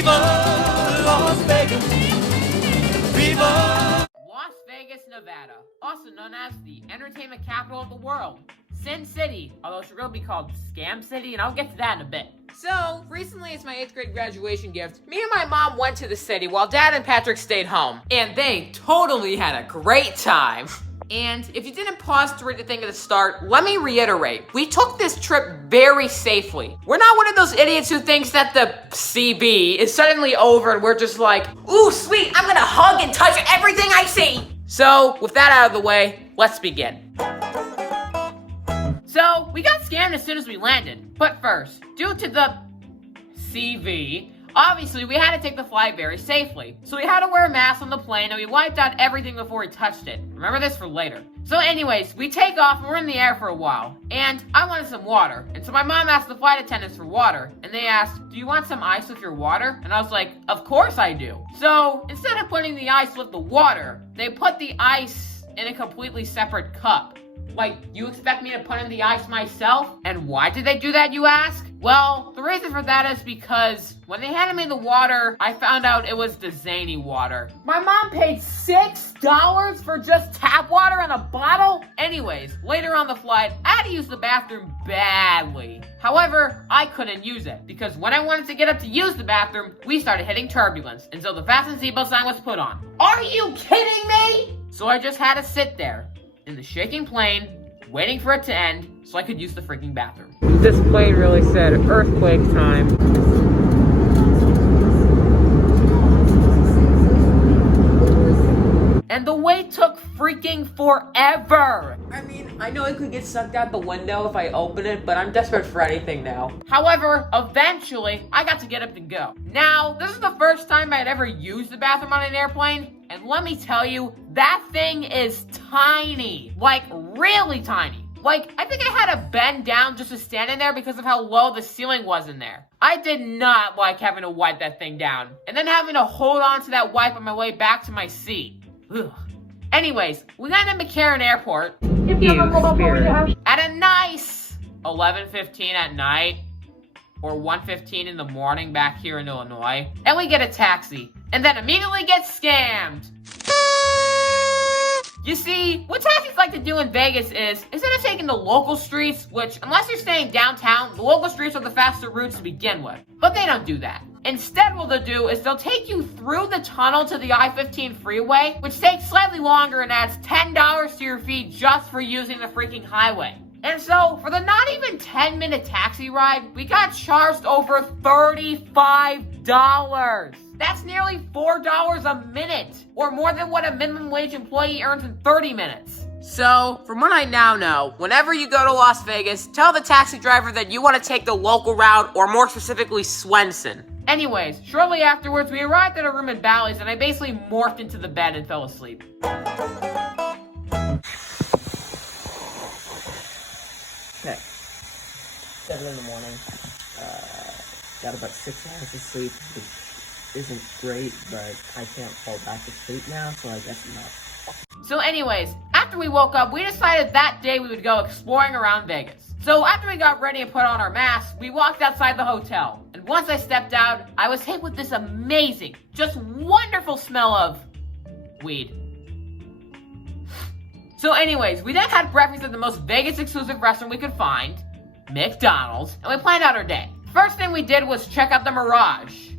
Viva Las Vegas. Viva Las Vegas, Nevada, also known as the entertainment capital of the world. Sin City, although it should really be called Scam City, and I'll get to that in a bit. So, recently as my 8th grade graduation gift, me and my mom went to the city while Dad and Patrick stayed home. And they totally had a great time. And if you didn't pause to read the thing at the start, let me reiterate. We took this trip very safely. We're not one of those idiots who thinks that the CB is suddenly over and we're just like, ooh, sweet, I'm gonna hug and touch everything I see. So, with that out of the way, let's begin. So, we got scammed as soon as we landed. But first, due to the CV, obviously we had to take the flight very safely. So we had to wear a mask on the plane and we wiped out everything before we touched it. Remember this for later. So anyways, we take off and we're in the air for a while. And I wanted some water. And so my mom asked the flight attendants for water. And they asked, do you want some ice with your water? And I was like, of course I do. So instead of putting the ice with the water, they put the ice in a completely separate cup. Like, you expect me to put in the ice myself? And why did they do that, you ask? Well, the reason for that is because when they handed me the water, I found out it was the zany water. My mom paid $6 for just tap water in a bottle? Anyways, later on the flight, I had to use the bathroom badly. However, I couldn't use it because when I wanted to get up to use the bathroom, we started hitting turbulence, and so the fasten seatbelt sign was put on. Are you kidding me? So I just had to sit there in the shaking plane, waiting for it to end so I could use the freaking bathroom. This plane really said earthquake time. And the wait took freaking forever. I mean, I know it could get sucked out the window if I open it, but I'm desperate for anything now. However, eventually, I got to get up and go. Now, this is the first time I'd ever used the bathroom on an airplane, and let me tell you, that thing is tiny. Like, really tiny. Like, I think I had to bend down just to stand in there because of how low the ceiling was in there. I did not like having to wipe that thing down, and then having to hold on to that wipe on my way back to my seat. Ugh. Anyways, we landed at McCarran Airport at a nice 11:15 at night or 1:15 in the morning back here in Illinois, and we get a taxi and then immediately get scammed. You see, what taxis like to do in Vegas is, instead of taking the local streets, which, unless you're staying downtown, the local streets are the faster routes to begin with. But they don't do that. Instead, what they'll do is they'll take you through the tunnel to the I-15 freeway, which takes slightly longer and adds $10 to your fee just for using the freaking highway. And so, for the not even 10-minute taxi ride, we got charged over $35. That's nearly $4 a minute, or more than what a minimum wage employee earns in 30 minutes. So, from what I now know, whenever you go to Las Vegas, tell the taxi driver that you want to take the local route, or more specifically, Swenson. Anyways, shortly afterwards, we arrived at a room in Bally's, and I basically morphed into the bed and fell asleep. Okay, 7 in the morning, got about 6 hours of sleep, which isn't great, but I can't fall back to sleep now, so I guess not. So anyways, after we woke up, we decided that day we would go exploring around Vegas. So after we got ready and put on our masks, we walked outside the hotel, and once I stepped out, I was hit with this amazing, just wonderful smell of weed. So anyways, we then had breakfast at the most Vegas exclusive restaurant we could find, McDonald's, and we planned out our day. First thing we did was check out the Mirage.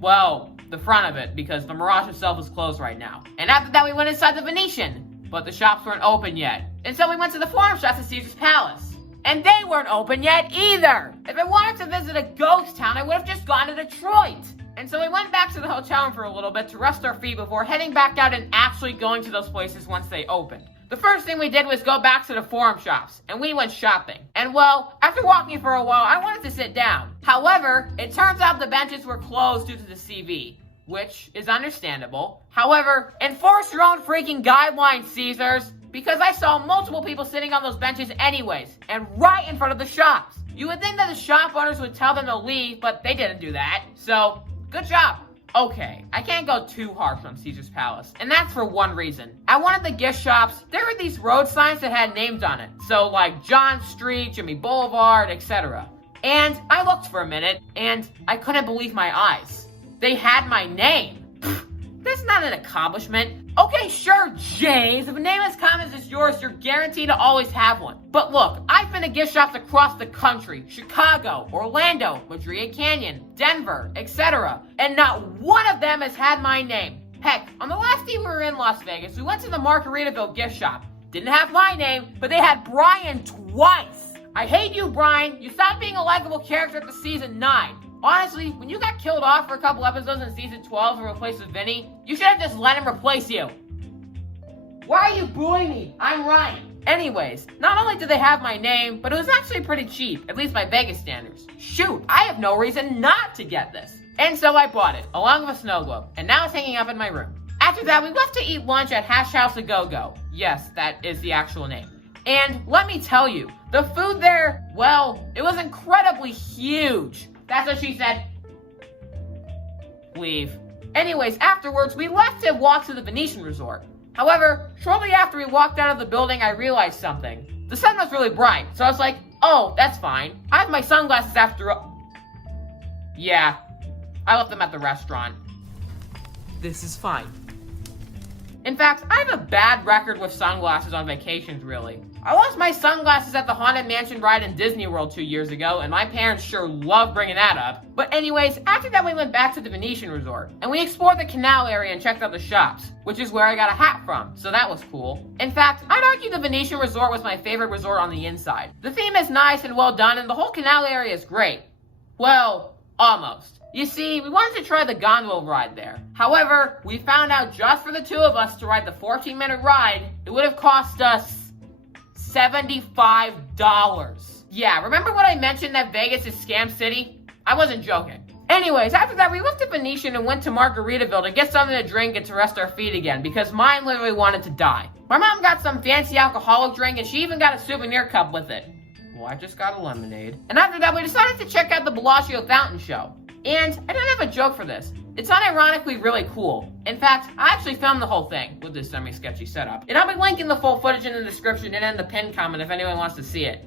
Well, the front of it, because the Mirage itself is closed right now. And after that, we went inside the Venetian, but the shops weren't open yet. And so we went to the Forum Shops at Caesar's Palace, and they weren't open yet either. If I wanted to visit a ghost town, I would have just gone to Detroit. And so we went back to the hotel room for a little bit to rest our feet before heading back out and actually going to those places once they opened. The first thing we did was go back to the Forum Shops, and we went shopping. And well, after walking for a while, I wanted to sit down. However, it turns out the benches were closed due to the CV, which is understandable. However, enforce your own freaking guidelines, Caesars, because I saw multiple people sitting on those benches anyways, and right in front of the shops. You would think that the shop owners would tell them to leave, but they didn't do that. So, good job. Okay, I can't go too harsh on Caesar's Palace, and that's for one reason. At one of the gift shops, there were these road signs that had names on it. So like John Street, Jimmy Boulevard, etc. And I looked for a minute, and I couldn't believe my eyes. they had my name. That's not an accomplishment. Okay, sure, James. If a name as common as yours, you're guaranteed to always have one. But look, I've been to gift shops across the country. Chicago, Orlando, Madrid Canyon, Denver, etc. And not one of them has had my name. Heck, on the last day we were in Las Vegas, we went to the Margaritaville gift shop. Didn't have my name, but they had Brian twice. I hate you, Brian. You stopped being a likable character after season 9. Honestly, when you got killed off for a couple episodes in season 12 and replaced with Vinny, you should have just let him replace you. Why are you booing me? I'm Ryan. Anyways, not only did they have my name, but it was actually pretty cheap, at least by Vegas standards. Shoot, I have no reason not to get this. And so I bought it, along with a snow globe, and now it's hanging up in my room. After that, we left to eat lunch at Hash House A Go-Go. Yes, that is the actual name. And let me tell you, the food there, well, it was incredibly huge. That's what she said. Leave. Anyways, afterwards, we left to walk to the Venetian Resort. However, shortly after we walked out of the building, I realized something. The sun was really bright, so I was like, oh, that's fine. I have my sunglasses after all. Yeah, I left them at the restaurant. This is fine. In fact, I have a bad record with sunglasses on vacations, really. I lost my sunglasses at the Haunted Mansion ride in Disney World 2 years ago, and my parents sure love bringing that up. But anyways, after that we went back to the Venetian Resort, and we explored the canal area and checked out the shops, which is where I got a hat from, so that was cool. In fact, I'd argue the Venetian Resort was my favorite resort on the inside. The theme is nice and well done, and the whole canal area is great. Well, almost. You see, we wanted to try the gondola ride there. However, we found out just for the two of us to ride the 14-minute ride, it would have cost us $75. Yeah, remember when I mentioned that Vegas is Scam City? I wasn't joking. Anyways, after that, we left the Venetian and went to Margaritaville to get something to drink and to rest our feet again, because mine literally wanted to die. My mom got some fancy alcoholic drink, and she even got a souvenir cup with it. Well, I just got a lemonade. And after that, we decided to check out the Bellagio Fountain Show. And I don't have a joke for this. It's unironically really cool. In fact, I actually filmed the whole thing with this semi-sketchy setup. And I'll be linking the full footage in the description and in the pinned comment if anyone wants to see it.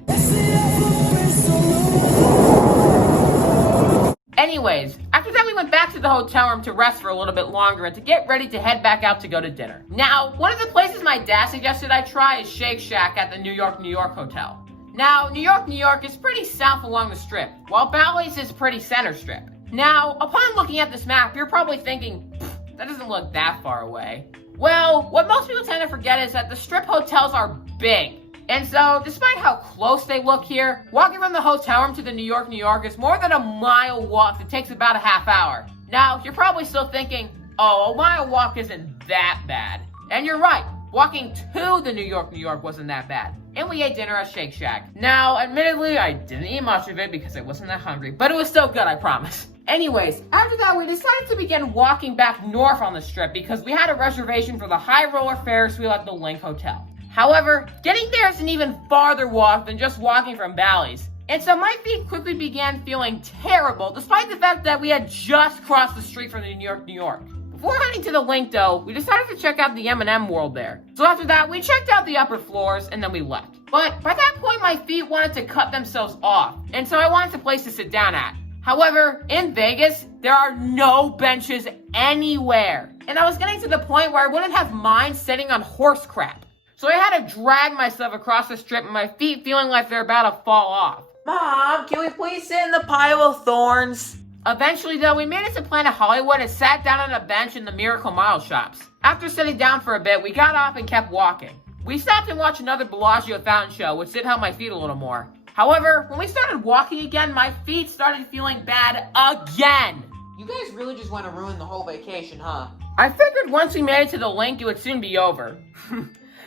Anyways, after that we went back to the hotel room to rest for a little bit longer and to get ready to head back out to go to dinner. Now, one of the places my dad suggested I try is Shake Shack at the New York Hotel. Now, New York is pretty south along the strip, while Bally's is pretty center strip. Now, upon looking at this map, you're probably thinking, that doesn't look that far away. Well, what most people tend to forget is that the strip hotels are big. And so, despite how close they look here, walking from the hotel room to the New York is more than a mile walk that takes about a half hour. Now, you're probably still thinking, oh, a mile walk isn't that bad. And you're right, walking to the New York wasn't that bad. And we ate dinner at Shake Shack. Now, admittedly, I didn't eat much of it because I wasn't that hungry, but it was still good, I promise. Anyways, after that, we decided to begin walking back north on the strip because we had a reservation for the High Roller Ferris wheel at the Link Hotel. However, getting there is an even farther walk than just walking from Bally's. And so my feet quickly began feeling terrible, despite the fact that we had just crossed the street from the New York. Before heading to the Link, though, we decided to check out the M&M world there. So after that, we checked out the upper floors, and then we left. But by that point, my feet wanted to cut themselves off, and so I wanted a place to sit down at. However, in Vegas, there are no benches anywhere. And I was getting to the point where I wouldn't have mind sitting on horse crap. So I had to drag myself across the strip and my feet feeling like they're about to fall off. Mom, can we please sit in the pile of thorns? Eventually, though, we made it to Planet Hollywood and sat down on a bench in the Miracle Mile shops. After sitting down for a bit, we got up and kept walking. We stopped and watched another Bellagio fountain show, which did help my feet a little more. However, when we started walking again, my feet started feeling bad again. You guys really just want to ruin the whole vacation, huh? I figured once we made it to the Link, it would soon be over.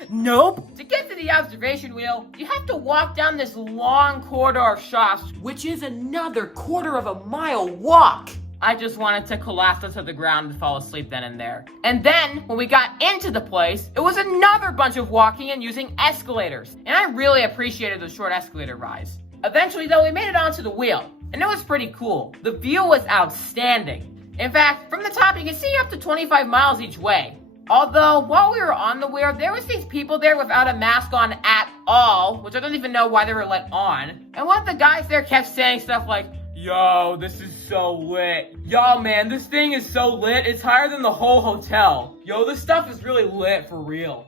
Nope. To get to the observation wheel, you have to walk down this long corridor of shops, which is another quarter of a mile walk. I just wanted to collapse onto the ground and fall asleep then and there. And then, when we got into the place, it was another bunch of walking and using escalators. And I really appreciated the short escalator rides. Eventually, though, we made it onto the wheel. And it was pretty cool. The view was outstanding. In fact, from the top, you can see up to 25 miles each way. Although, while we were on the wheel, there was these people there without a mask on at all, which I don't even know why they were let on. And one of the guys there kept saying stuff like, Yo, this is so lit. Yo, man, this thing is so lit. It's higher than the whole hotel. Yo, this stuff is really lit for real.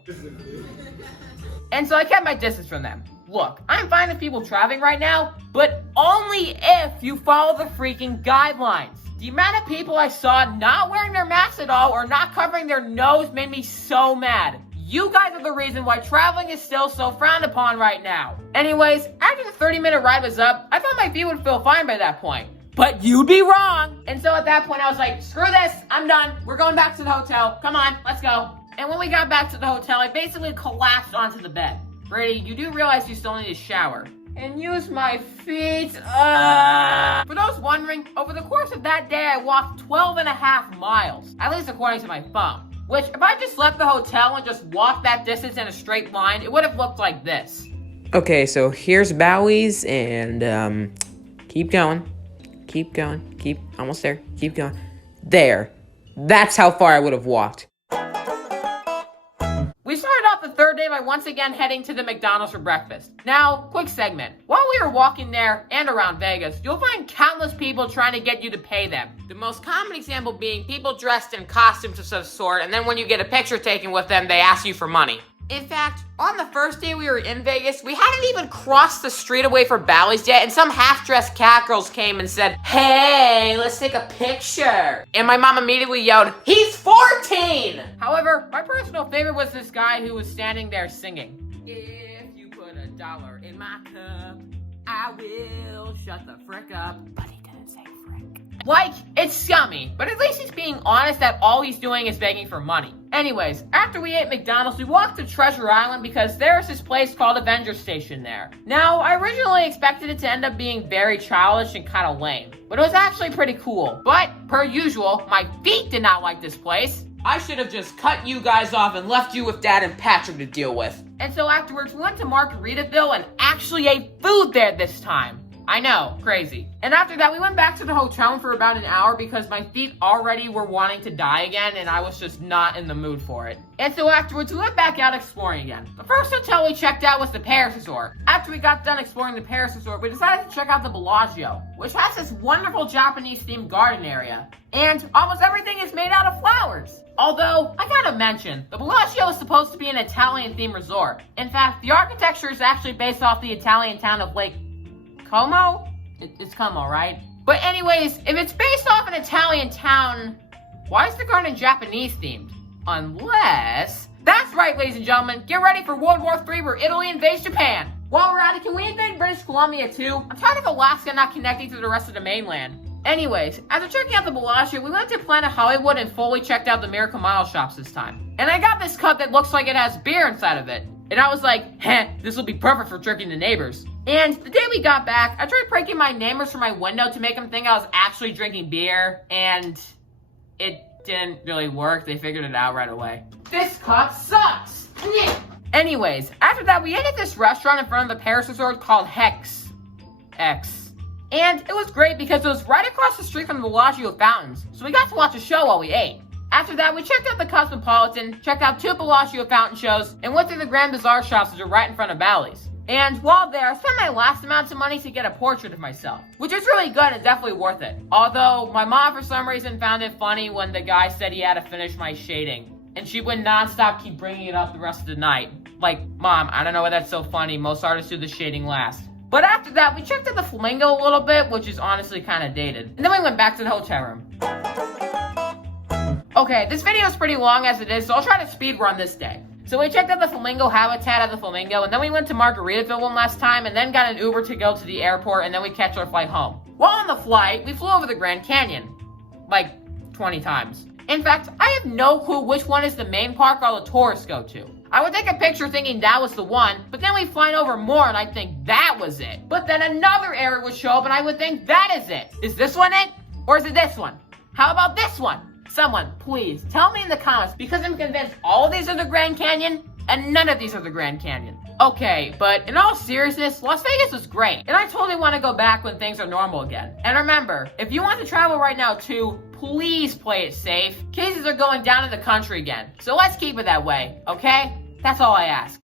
And so I kept my distance from them. Look, I'm fine with people traveling right now, but only if you follow the freaking guidelines. The amount of people I saw not wearing their masks at all or not covering their nose made me so mad. You guys are the reason why traveling is still so frowned upon right now. Anyways, after the 30-minute ride was up, I thought my feet would feel fine by that point. But you'd be wrong! And so at that point I was like, screw this, I'm done. We're going back to the hotel. Come on, let's go. And when we got back to the hotel, I basically collapsed onto the bed. Brady, you do realize you still need to shower. And use my feet. For those wondering, over the course of that day, I walked 12.5 miles. At least according to my phone. Which, if I just left the hotel and just walked that distance in a straight line, it would have looked like this. Okay, so here's Bowie's, and keep going. Keep going. Almost there. Keep going. There. That's how far I would have walked. We started off the third day by once again heading to the McDonald's for breakfast. Now, quick segment. While we were walking there and around Vegas, you'll find countless people trying to get you to pay them. The most common example being people dressed in costumes of some sort, and then when you get a picture taken with them, they ask you for money. In fact, on the first day we were in Vegas, we hadn't even crossed the street away from Bally's yet, and some half-dressed cat girls came and said, "Hey, let's take a picture." And my mom immediately yelled, "He's 14!" However, my personal favorite was this guy who was standing there singing. If you put $1 in my cup, I will shut the frick up. But he didn't say frick. Like, it's scummy, but at least he's being honest that all he's doing is begging for money. Anyways, after we ate McDonald's, we walked to Treasure Island because there's this place called Avenger Station there. Now, I originally expected it to end up being very childish and kind of lame, but it was actually pretty cool. But, per usual, my feet did not like this place. I should have just cut you guys off and left you with Dad and Patrick to deal with. And so afterwards, we went to Margaritaville and actually ate food there this time. I know, crazy. And after that, we went back to the hotel room for about an hour because my feet already were wanting to die again and I was just not in the mood for it. And so afterwards, we went back out exploring again. The first hotel we checked out was the Paris Resort. After we got done exploring the Paris Resort, we decided to check out the Bellagio, which has this wonderful Japanese-themed garden area. And almost everything is made out of flowers. Although, I gotta mention, the Bellagio is supposed to be an Italian-themed resort. In fact, the architecture is actually based off the Italian town of Lake Como? It's Como, right? But anyways, if it's based off an Italian town, why is the garden Japanese themed? Unless... That's right, ladies and gentlemen, get ready for World War III where Italy invades Japan. While we're at it, can we invade British Columbia too? I'm tired of Alaska not connecting to the rest of the mainland. Anyways, after checking out the Bellagio, we went to Planet Hollywood and fully checked out the Miracle Mile shops this time. And I got this cup that looks like it has beer inside of it. And I was like, this will be perfect for tricking the neighbors. And the day we got back, I tried pranking my neighbors from my window to make them think I was actually drinking beer, and it didn't really work. They figured it out right away. This cup sucks! Anyways, after that, we ate at this restaurant in front of the Paris Resort called Hex. And it was great because it was right across the street from the Bellagio Fountains, so we got to watch a show while we ate. After that, we checked out the Cosmopolitan, checked out 2 Bellagio fountain shows, and went through the Grand Bazaar shops that are right in front of Bally's. And while there, I spent my last amounts of money to get a portrait of myself, which is really good and definitely worth it. Although, my mom for some reason found it funny when the guy said he had to finish my shading. And she would non-stop keep bringing it up the rest of the night. Like, Mom, I don't know why that's so funny. Most artists do the shading last. But after that, we checked out the Flamingo a little bit, which is honestly kind of dated. And then we went back to the hotel room. Okay, this video is pretty long as it is, so I'll try to speed run this day. So we checked out the flamingo habitat of the flamingo, and then we went to Margaritaville one last time, and then got an Uber to go to the airport, and then we catch our flight home. While on the flight, we flew over the Grand Canyon. Like, 20 times. In fact, I have no clue which one is the main park all the tourists go to. I would take a picture thinking that was the one, but then we'd fly over more and I'd think that was it. But then another area would show up and I would think that is it. Is this one it? Or is it this one? How about this one? Someone, please, tell me in the comments, because I'm convinced all of these are the Grand Canyon, and none of these are the Grand Canyon. Okay, but in all seriousness, Las Vegas was great, and I totally want to go back when things are normal again. And remember, if you want to travel right now too, please play it safe. Cases are going down in the country again, so let's keep it that way, okay? That's all I ask.